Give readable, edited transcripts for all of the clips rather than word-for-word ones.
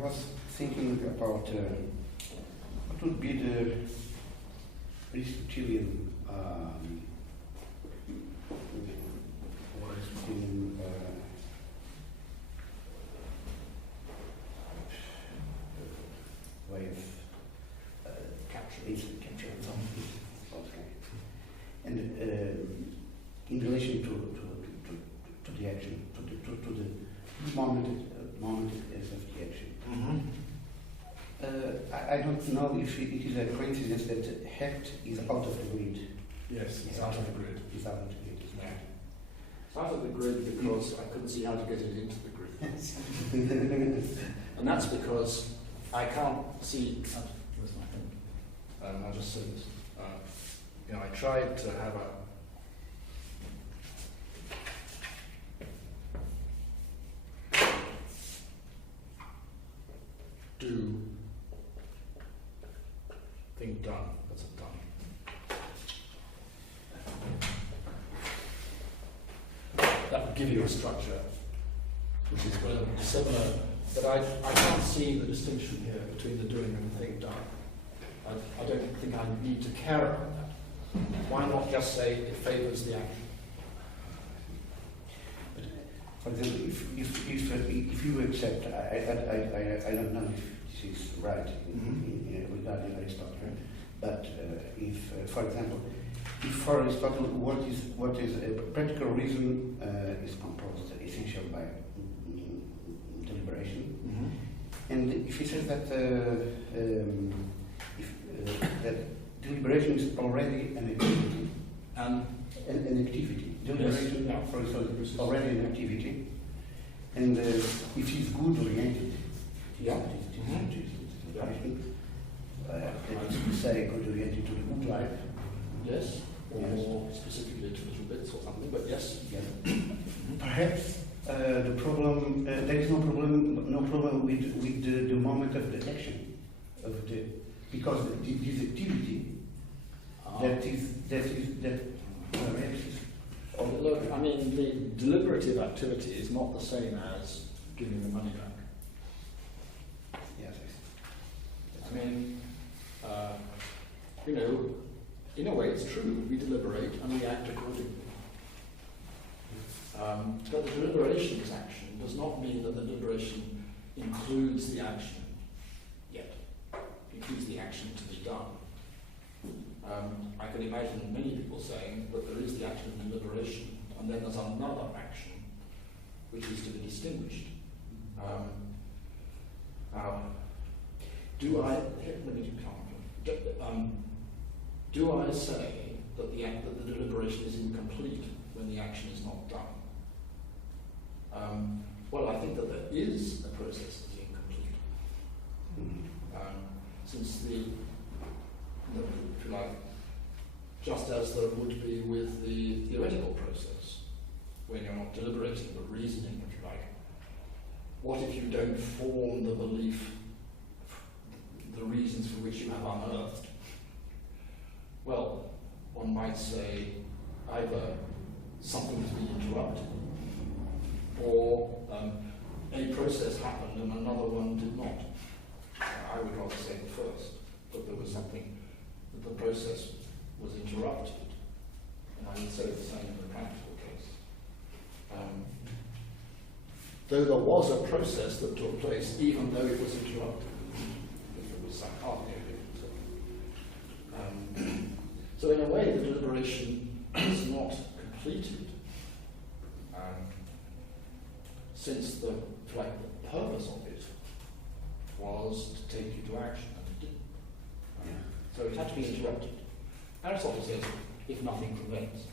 was thinking about what would be the Aristotelian way of capturing something. Okay. And in relation to the action, to the moment as of the action. Mm-hmm. I don't know if it is a coincidence that Hecht is out of the grid. Yes, it's out of the grid. It's out of the grid, isn't it? It's out of the grid because I couldn't see how to get it into the grid. And that's because I can't see. Where's my pen? I'll just say this. I tried to have a. Do thing done. That's a done. That would give you a structure which is relatively similar, but I can't see the distinction here between the doing and the thing done. I don't think I need to care about that. Why not just say it favours the action? For example, if you accept, I don't know if this is right regarding Aristotle, but if, for example, if for Aristotle what is a practical reason is composed essentially by deliberation, and if he says that that deliberation is already an activity, an activity. Deliberation, yes. For example, is already an activity, and if he's good oriented, that is to say, good oriented to the good life. Yes, or specifically to little bits or something, but yes. Perhaps the problem, there is no problem with the moment of the action, because this activity Look, I mean, the deliberative activity is not the same as giving the money back. Yes. I mean, in a way it's true, we deliberate and we act accordingly. But the deliberation is action does not mean that the deliberation includes the action yet. It includes the action to be done. I can imagine many people saying that there is the action of deliberation and then there's another action which is to be distinguished. Do I say that the deliberation is incomplete when the action is not done? Well, I think that there is a process that is incomplete. Since if you like, just as there would be with the theoretical process, when you're not deliberating but reasoning, if you like. What if you don't form the belief, the reasons for which you have unearthed? Well, one might say either something has been interrupted, or a process happened and another one did not. I would rather say the first, that there was something, that the process was interrupted, and I would say the same in the practical case. Though there was a process that took place, even though it was interrupted, if it was psychotic. So in a way, the deliberation is not completed, since the purpose of it was to take you to action, and it didn't. So it had to be interrupted. Aristotle says, if nothing prevents.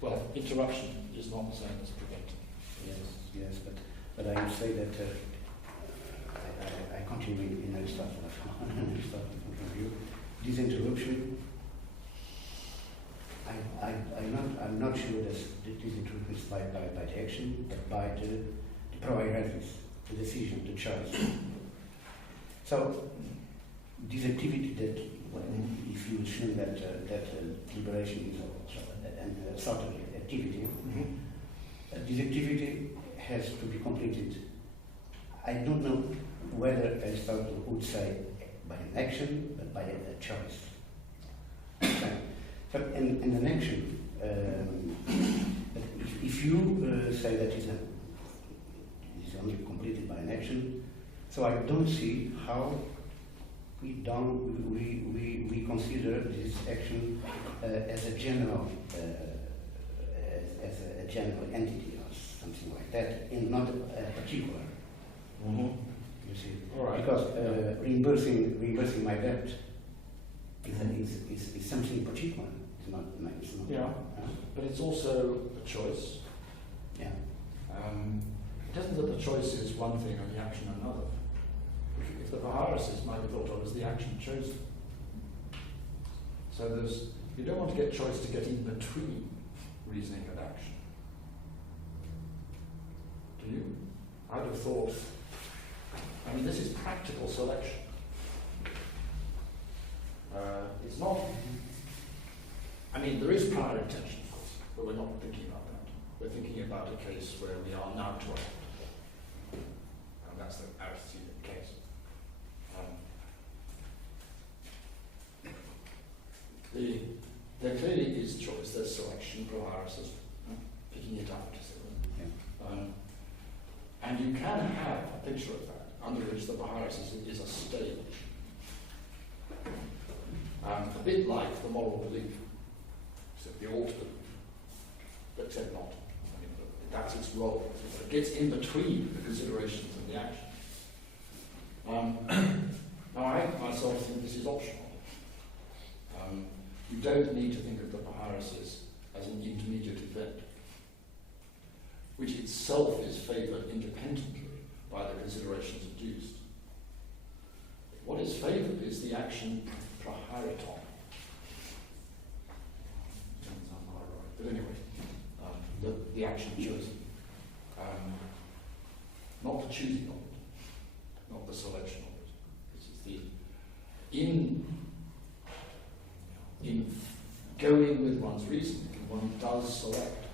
Well, interruption is not the same as preventing. Yes, but I would say that I continue in Aristotle point of view. This interruption, I'm not sure that this interruption is by the action, but by the priorities, the decision, the choice. So this activity that, if you assume that liberation is also a sort of activity, this activity has to be completed. I don't know whether Aristotle would say by an action, but by a choice. Okay. So, in an action, if you say that is only completed by an action, so I don't see how we consider this action as a general entity or something like that, and not a particular. Mm-hmm. You see, all right. Because reimbursing my debt is something particular. It's not. Yeah, but it's also a choice. Yeah. It isn't that the choice is one thing and the action another. If the paresis might be thought of as the action chosen. So you don't want to get choice to get in between reasoning and action. Do you? I'd have thought, I mean, this is practical selection. It's not, I mean, there is prior intention, of course, but we're not thinking about that. We're thinking about a case where we are now to act. And that's the Aristotelian case. There clearly is choice, there's selection, proaresis, picking it up, and you can have a picture of that, under which the paresis is a stage. A bit like the moral belief, except the alt belief, except not. I mean, that's its role. It gets in between the considerations and the action. Now, I myself think this is optional. You don't need to think of the paresis as an intermediate event, which itself is favoured independently by the considerations adduced. What is favoured is the action prohariton. Doesn't sound quite right, but anyway, the action chosen. Not the choosing of it, not the selection of it. This is the in going with one's reasoning, one does select.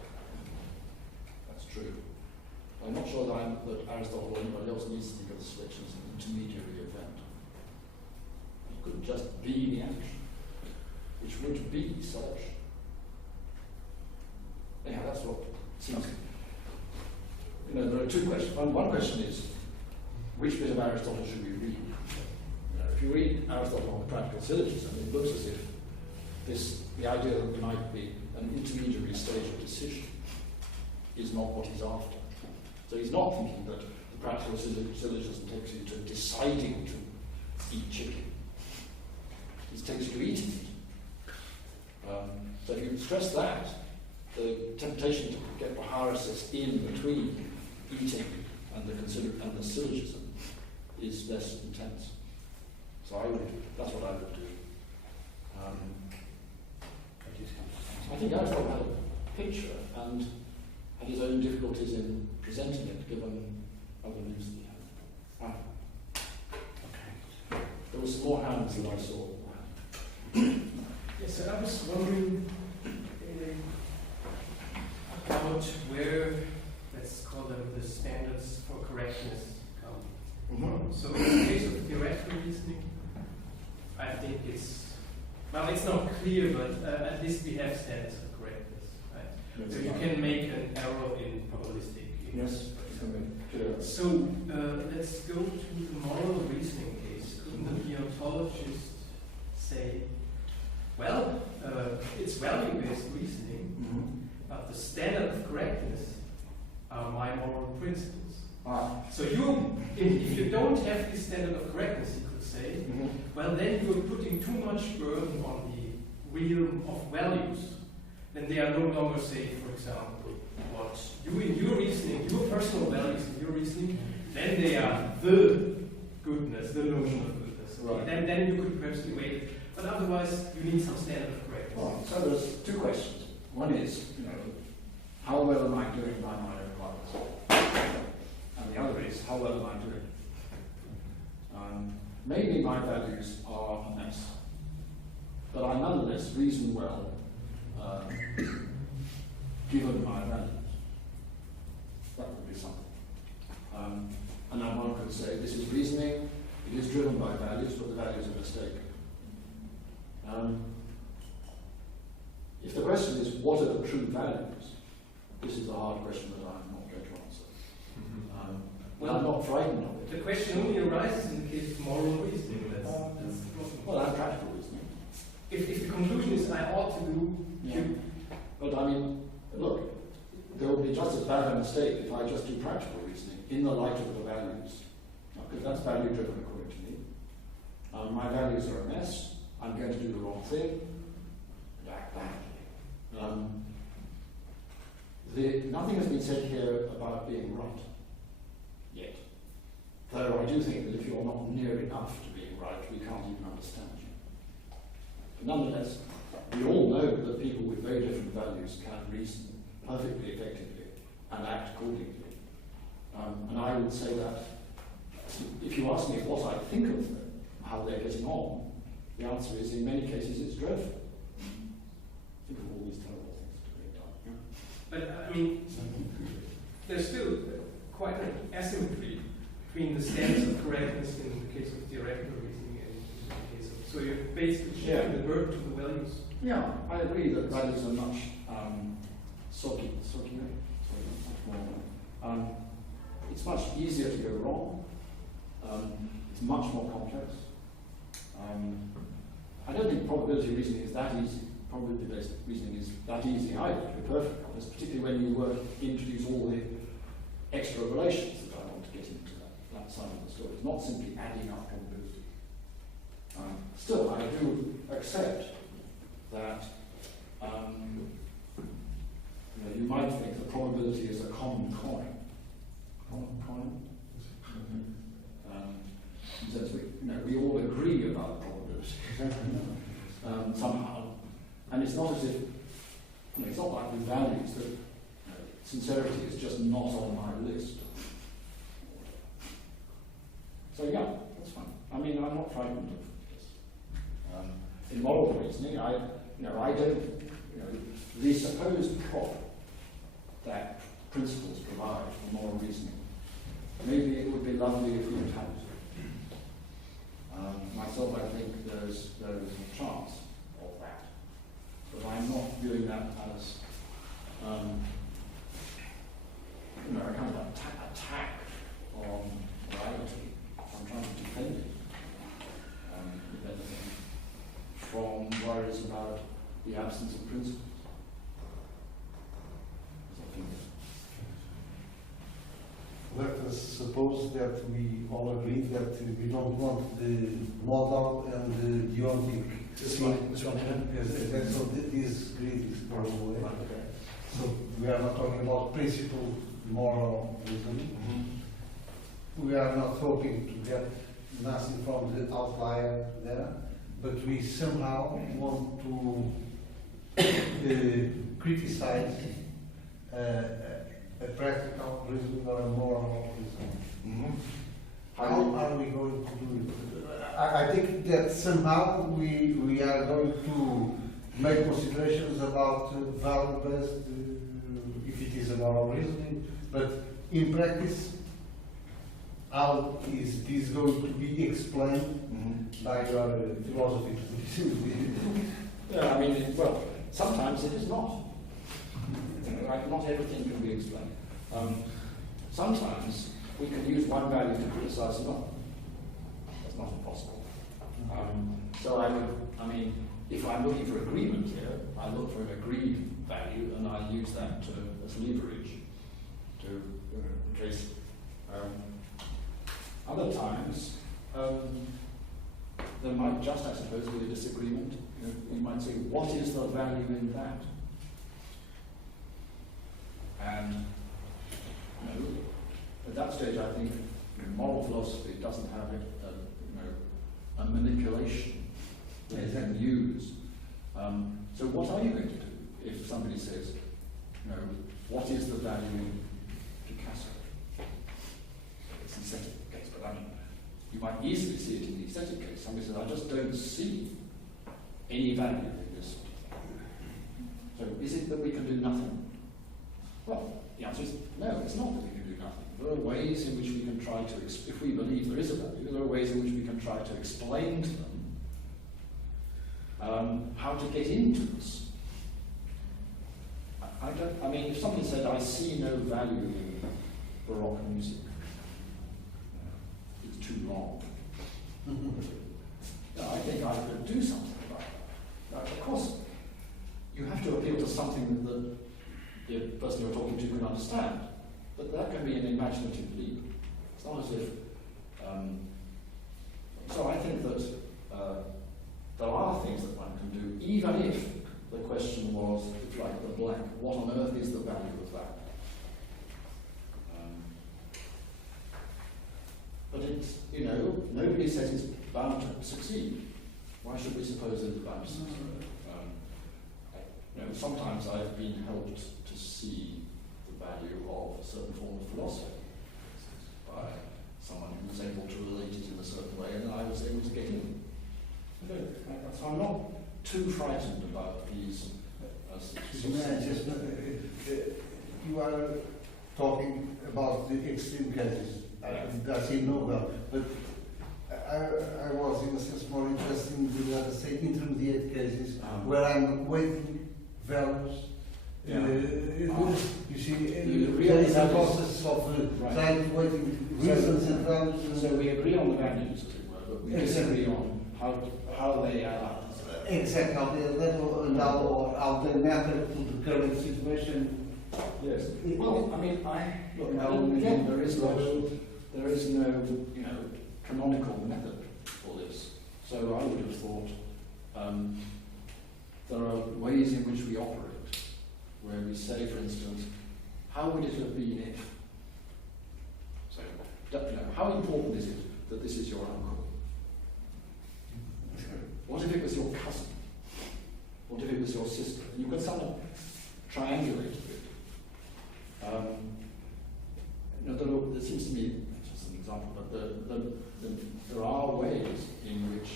That's true. I'm not sure that Aristotle or anybody else needs to think of the selection as an intermediary event. It could just be the action, which would be selection. Anyhow, that's what seems. There are two questions. One question is, which bit of Aristotle should we read? If you read Aristotle on the practical syllogism, it looks as if the idea that there might be an intermediary stage of decision is not what he's after. So he's not thinking that the practical syllogism takes you to deciding to eat chicken. It takes you to eating it. So if you stress that, the temptation to get paresis in between eating and the syllogism is less intense. So that's what I would do. I think Aristotle had a picture and had his own difficulties in presenting it, given other views that he had. Okay. There were some more hands than I saw. Yes, so I was wondering about where, let's call them the standards for correctness come. Mm-hmm. So in the case of theoretical reasoning, I think it's not clear, but at least we have standards for correctness, right? Yes. So you can make an error in probabilistic. Yes. So let's go to the moral reasoning case. Couldn't the deontologist say, well, it's value-based reasoning, but the standard of correctness are my moral principles. So if you don't have this standard of correctness, you could say, well, then you're putting too much burden on the realm of values. Then they are no longer safe, for example, what you in your reasoning, your personal values in your reasoning, then they are the goodness, the notion of goodness. Right. Then you could perhaps debate it. But otherwise, you need some standard of correctness. Well, so there's two questions. One is, how well am I doing by my requirements? And the other is, how well am I doing? Maybe my values are a mess, but I nonetheless reason well given my values. That would be something. And then one could say, this is reasoning, it is driven by values, but the value is a mistake. If the question is, what are the true values? This is a hard question that I'm not going to answer. Well, I'm not frightened of it. The question only arises in the case of moral reasoning. That's the problem. Well, I'm practical reasoning. If the conclusion is I ought to do, Yeah. But I mean, look, there will be just as bad a mistake if I just do practical reasoning in the light of the values. Because that's value driven according to me. My values are a mess, I'm going to do the wrong thing, and act badly. Nothing has been said here about being right, yet. Though I do think that if you're not near enough to being right, we can't even understand you. But nonetheless, we all know that people with very different values can reason perfectly effectively and act accordingly. And I would say that if you ask me what I think of them, how they're getting on, the answer is in many cases it's dreadful. Think of all these terrible things to be done. but I mean, there's still quite an asymmetry between the stance of correctness in the case of theoretical reasoning and in the case of. So you're basically shifting the burden to the values. Yeah, I agree that values are much much more. It's much easier to go wrong. It's much more complex. I don't think probability reasoning is that easy. Probability-based reasoning is that easy either, to be perfectly honest, particularly when you introduce all the extra relations that I want to get into that side of the story. It's not simply adding up probability. Still, I do accept that you might think that probability is a common coin. Common coin? Since we all agree about probability somehow. And it's not as if, it's not like with values that sincerity is just not on my list. So yeah, that's fine. I mean, I'm not frightened of this. In moral reasoning, I don't, the supposed prop that principles provide for moral reasoning, maybe it would be lovely if we would have it. Myself, I think there's a chance of that, but I'm not viewing that as a kind of attack on morality. I'm trying to defend it, if anything, from worries about the absence of principles. Let us suppose that we all agree that we don't want the model and the deontic. This one here? Yes, so this grid is going away. Okay. So we are not talking about principle moral reasoning. Mm-hmm. We are not hoping to get nothing from the outlier there, but we somehow want to criticize a practical reasoning or a moral reasoning. Mm-hmm. How are we going to do it? I think that somehow we are going to make considerations about value-based, if it is a moral reasoning, but in practice, how is this going to be explained by your philosophy? Yeah, I mean, well, sometimes it is not. Not everything can be explained. Sometimes we can use one value to criticize another. That's not impossible. If I'm looking for agreement here, I look for an agreed value and I use that as leverage to trace. Other times, there might just, I suppose, be a disagreement. You might say, what is the value in that? And at that stage, I think moral philosophy doesn't have a manipulation that you can use. So what are you going to do if somebody says, what is the value in Picasso? It's an aesthetic case, but you might easily see it in the aesthetic case. Somebody says, I just don't see any value in this sort of thing. So is it that we can do nothing? Well, the answer is no, it's not that we can do nothing. There are ways in which we can try to believe there is a value, there are ways in which we can try to explain to them how to get into this. I mean, if somebody said, I see no value in Baroque music, it's too long. I think I could do something about it. Now, of course, you have to appeal to something that the person you're talking to can understand, but that can be an imaginative leap. It's not as if. So I think that there are things that one can do, even if the question was, if you like, the blank, what on earth is the value of that? But it's, you know, nobody says it's bound to succeed. Why should we suppose it's bound to succeed? You know, sometimes I've been helped to see the value of a certain form of philosophy by someone who was able to relate it in a certain way, and I was able to get in. So I'm not too frightened about these. You are talking about the extreme cases. IFILNOVA, but I was in a sense more interested in the, let us say, intermediate cases where I'm waiting values. You see, there is a process of trying to weighting reasons and values. So we agree on the values, as it were, but we disagree on how they add up. Exactly, how they level and how they matter to the current situation. Yes. Well, I mean, again, there is no, you know, canonical method for this. So I would have thought there are ways in which we operate, where we say, for instance, how would it have been if? So, you know, how important is it that this is your uncle? What if it was your cousin? What if it was your sister? And you can sort of triangulate a bit. You know, there seems to me, just an example, but there are ways in which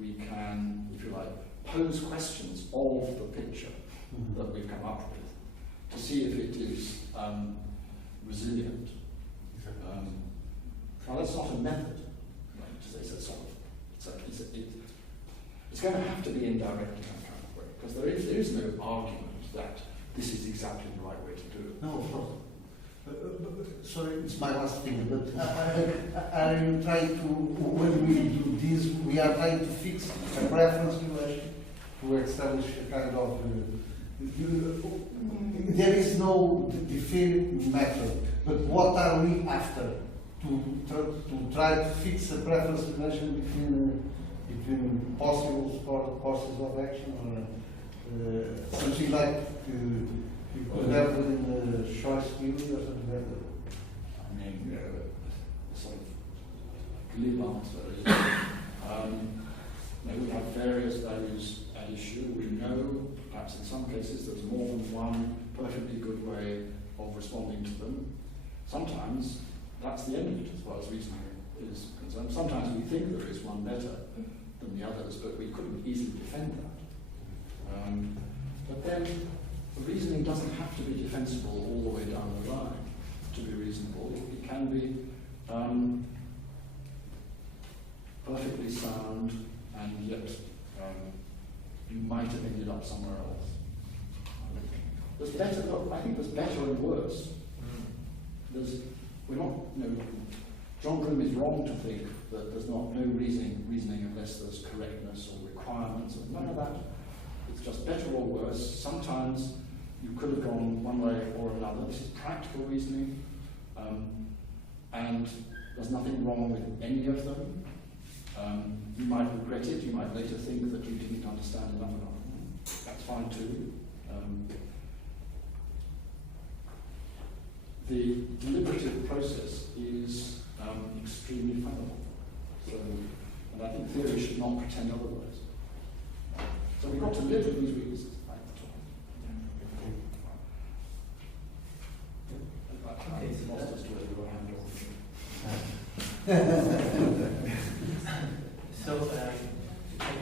we can, if you like, pose questions of the picture that we've come up with to see if it is resilient. Now that's not a method. It's going to have to be indirect in that kind of way, because there is no argument that this is exactly the right way to do it. No, of course. Sorry, it's my last thing, but I'm trying to, when we do this, we are trying to fix a preference relation to establish a kind of, there is no definite method, but what are we after to try to fix a preference relation between possible courses of action, or something like you could have within the choice theory or something like that? I mean, sort of glib answer is, we have various values at issue. We know, perhaps in some cases, there's more than one perfectly good way of responding to them. Sometimes that's the end of it as far as reasoning is concerned. Sometimes we think there is one better than the others, but we couldn't easily defend that. But then the reasoning doesn't have to be defensible all the way down the line to be reasonable. It can be perfectly sound, and yet you might have ended up somewhere else. There's better, look, I think there's better and worse. We're not, John Grimm is wrong to think that there's no reasoning unless there's correctness or requirements, and none of that. It's just better or worse. Sometimes you could have gone one way or another. This is practical reasoning, and there's nothing wrong with any of them. You might regret it. You might later think that you didn't understand enough. That's fine too. The deliberative process is extremely fundamental. So, and I think theory should not pretend otherwise. So we've got to live with these weaknesses. Okay, so lost us to it. So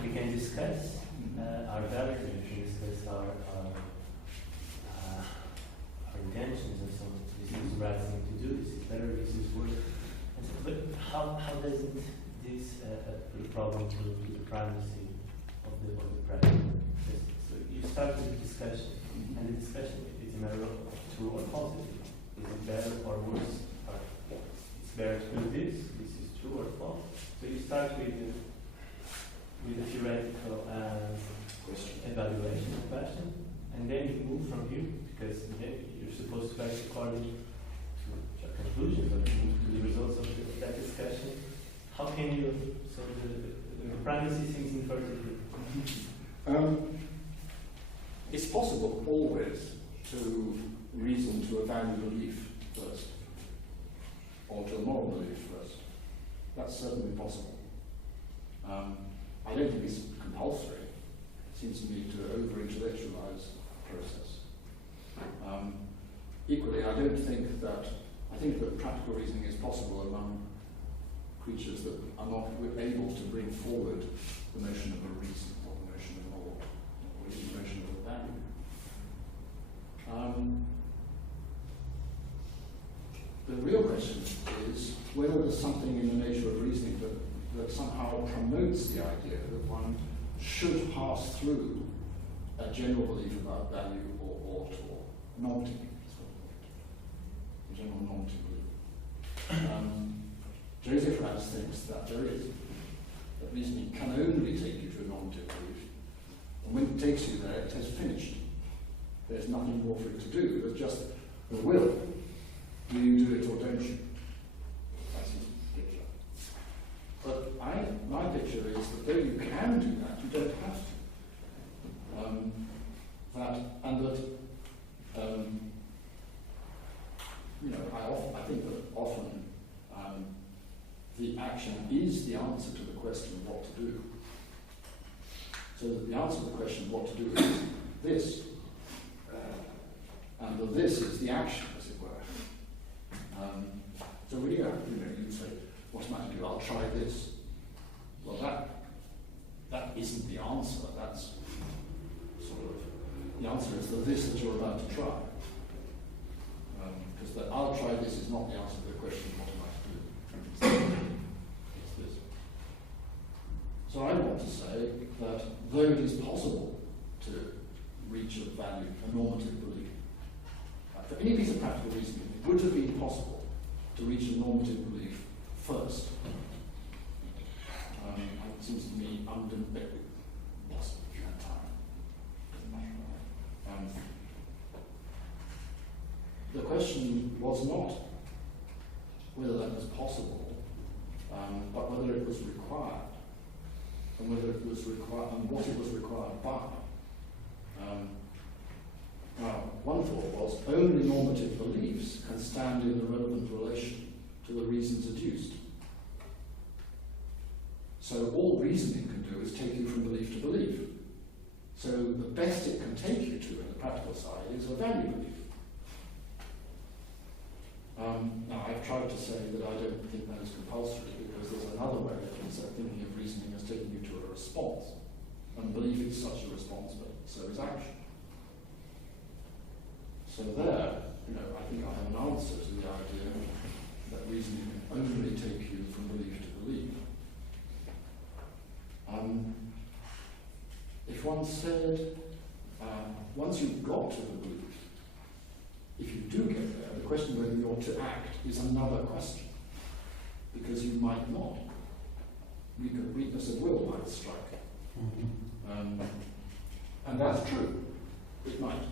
we can discuss our values, we can discuss our intentions and so on. This is the right thing to do, this is better, this is worse. But how doesn't this put a problem to the privacy of the practice? So you start with the discussion, and the discussion is a matter of true or false. Is it better or worse? Or it's better to do this. This is true or false. So you start with a theoretical evaluation of the question, and then you move from here because then you're supposed to act according to your conclusions or to the results of that discussion. How can you? So the privacy seems inverted here. It's possible always to reason to a value belief first, or to a moral belief first. That's certainly possible. I don't think it's compulsory. It seems to me to over-intellectualize the process. Equally, I think that practical reasoning is possible among creatures that are not able to bring forward the notion of a reason, or the notion of an ought, or even the notion of a value. The real question is whether there's something in the nature of reasoning that somehow promotes the idea that one should pass through a general belief about value or ought or normative, a general normative belief. Joseph Raz thinks that there is, that reasoning can only take you to a normative belief, and when it takes you there, it has finished. There's nothing more for it to do. There's just the will. Do you do it or don't you? That's his picture. But my picture is that though you can do that, you don't have to. I think that often the action is the answer to the question of what to do. So that the answer to the question of what to do is this. And the this is the action, as it were. So when you say, what am I to do? I'll try this. Well, that isn't the answer. That's sort of, the answer is the this that you're about to try. Because the I'll try this is not the answer to the question, what am I to do? It's this. So I want to say that though it is possible to reach a value, a normative belief, for any piece of practical reasoning, it would have been possible to reach a normative belief first. It seems to me undebatable, possible if you had time. Doesn't matter. The question was not whether that was possible, but whether it was required, and whether it was required, and what it was required by. Now, one thought was only normative beliefs can stand in the relevant relation to the reasons adduced. So all reasoning can do is take you from belief to belief. So the best it can take you to in the practical side is a value belief. Now, I've tried to say that I don't think that is compulsory because there's another way of thinking of reasoning as taking you to a response. And belief is such a response, but so is action. So there, I think I have an answer to the idea that reasoning can only take you from belief to belief. If one said, once you've got to the belief, if you do get there, the question whether you ought to act is another question. Because you might not. Weakness of will might strike. And that's true. It might.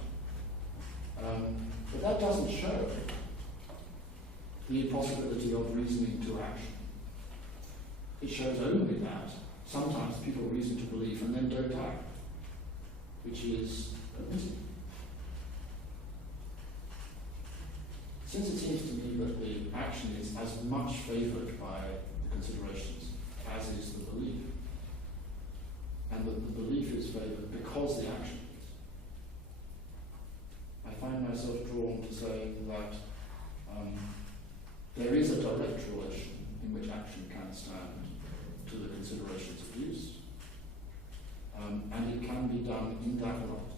But that doesn't show the impossibility of reasoning to action. It shows only that sometimes people reason to belief and then don't act, which is permitted. Since it seems to me that the action is as much favoured by the considerations as is the belief, and that the belief is favoured because the action is, I find myself drawn to saying that there is a direct relation in which action can stand to the considerations of use, and it can be done in that light.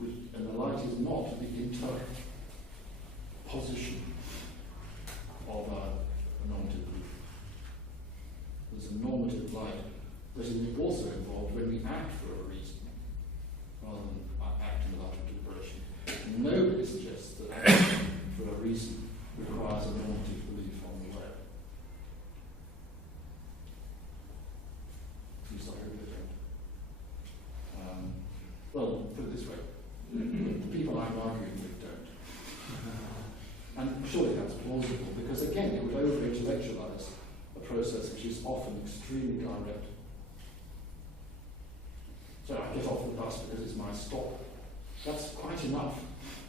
And the light is not the interposition like that is also involved when we act for a reason, rather than acting without deliberation. Nobody suggests that acting for a reason requires a normative belief on the way. At least I hope they don't. Well, put it this way, the people I'm arguing with don't. And surely that's plausible, because again, it would over-intellectualize a process which is often extremely direct. So I get off the bus because it's my stop. That's quite enough.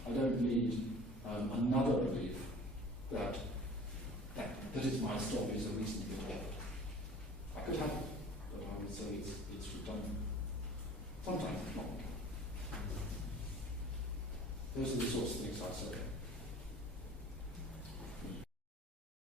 I don't need another belief that it's my stop is a reason to be left. I could have it, but I would say it's redundant. Sometimes it's not. Those are the sorts of things I say.